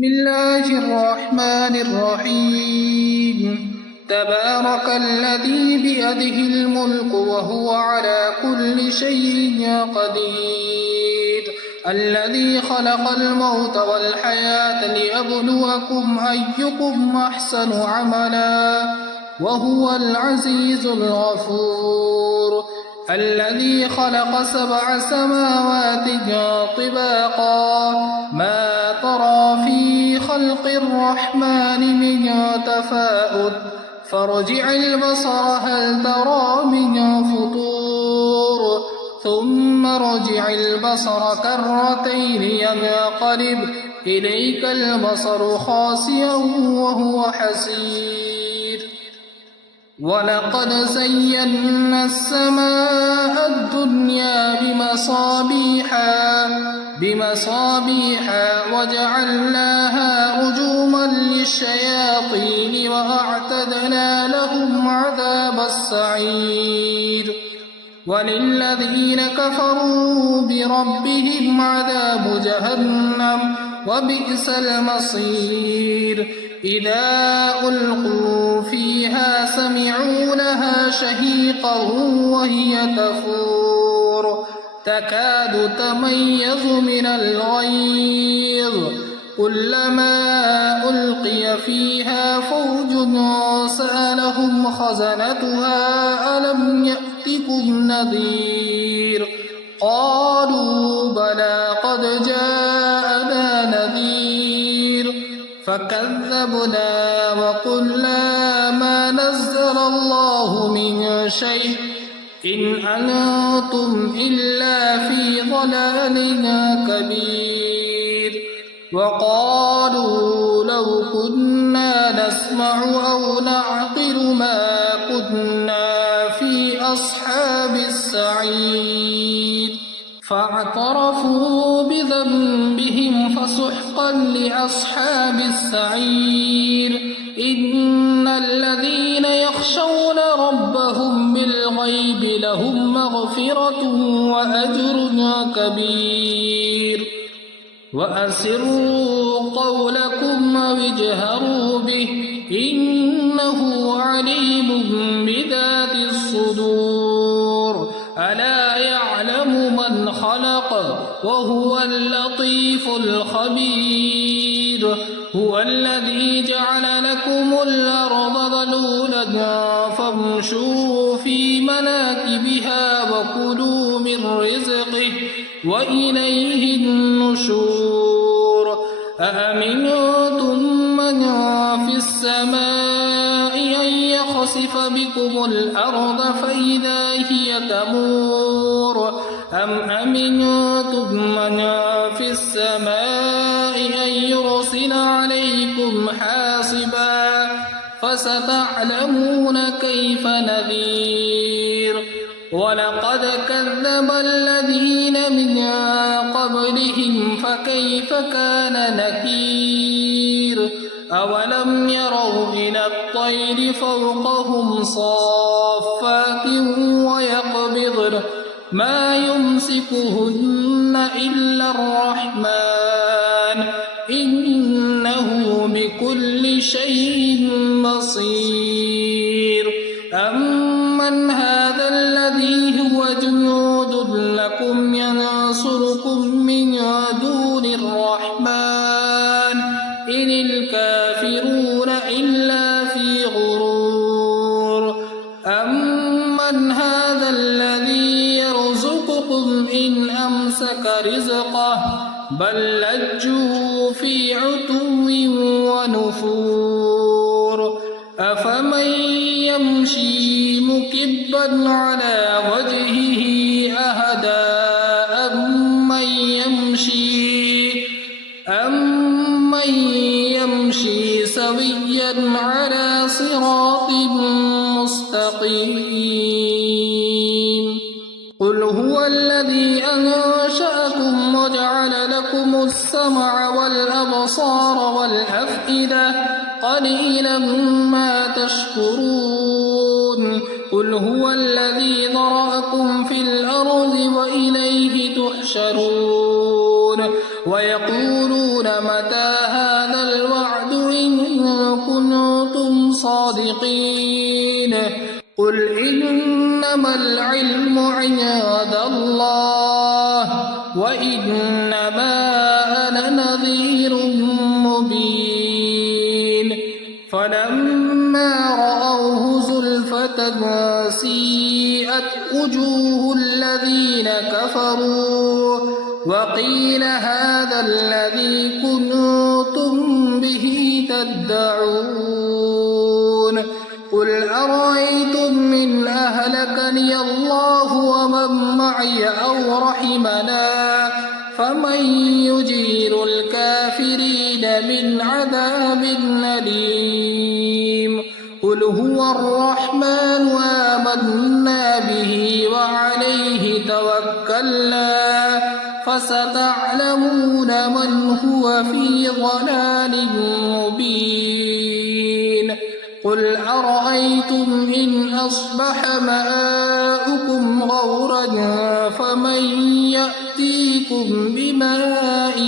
بسم الله الرحمن الرحيم تبارك الذي بيده الملك وهو على كل شيء قدير الذي خلق الموت والحياة ليبلوكم أيكم أحسن عملا وهو العزيز الغفور الذي خلق 7 سماوات طباقا ما ترى في خلق الرحمن من تفاؤت فارجع البصر هل ترى من فطور ثم ارجع البصر كرتين ينقلب إليك البصر خاسئا وهو حسير ولقد زينا السماء الدنيا بمصابيح وجعلناها رجوما للشياطين وأعتدنا لهم عذاب السعير وللذين كفروا بربهم عذاب جهنم وبئس المصير إذا ألقوا فيها سمعوا لها شهيقا وهي تفور تكاد تميز من الغيظ كلما ألقي فيها فوج سألهم خزنتها ألم يأتكم نذير قالوا بلى قد جاءنا نذير فكذبنا وقلنا ما نزل الله من شيء إن أنتم إلا في ضلال كبير وقالوا لو كنا نسمع أو نعقل ما كنا في أصحاب السعير فاعترفوا بذنبهم فسحقا لأصحاب السعير إن الذين يخشون ربهم بالغيب لهم مغفرة وأجر كبير وأسروا قولكم أو اجهروا به إنه عليم بذات الصدور ألا يعلم من خلق وهو اللطيف الخبير هو الذي جعل لكم الأرض ذلولا فامشوا في مناكبها وكلوا من رزقه وإليه النشور أأمنتم من في السماء أن يخسف بكم الأرض فإذا هي تمور أم أمنتم من في السماء أن يرسل عليكم حاصبا فستعلمون كيف نذير ولقد كذب الذين من قبلهم فكيف كان نكير أولم يروا إلى الطير فوقهم صافات ويقبضن ما يمسكهن إلا الرحمن إنه بكل شيء بصير أمن هذا الذي هو جنود لكم ينصركم من دون الرحمن إن الكافرون إلا في غرور أمن هذا الذي يرزقكم إن أمسك رزقه بل لجوا في عتو ونفور أفمن يمشي مكبا على وجهه أهدى أمن يمشي سويا على صراط مستقيم قل هو الذي أنشأكم وجعل لكم السمع والأبصار والأفئدة قليلا ما تشكرون قل هو الذي ذرأكم في الأرض وإليه تحشرون ويقولون متى هذا هذا الوعد إن كنتم صادقين قل إنما العلم عند الله وإنما أنا نذير مبين فلما رأوه زلفة سيئت وجوه الذين كفروا وقيل هذا الذي كنتم به تدعون قل أرأيتم إن أهلكني الله ومن معي أو رحمنا فمن يجير الكافرين من عذاب أليم قل هو الرحمن آمنا به وعليه توكلنا فستعلمون من هو في ضلال مبين قل أرأيتم إن أصبح ماؤكم غورا فمن يأتيكم بماء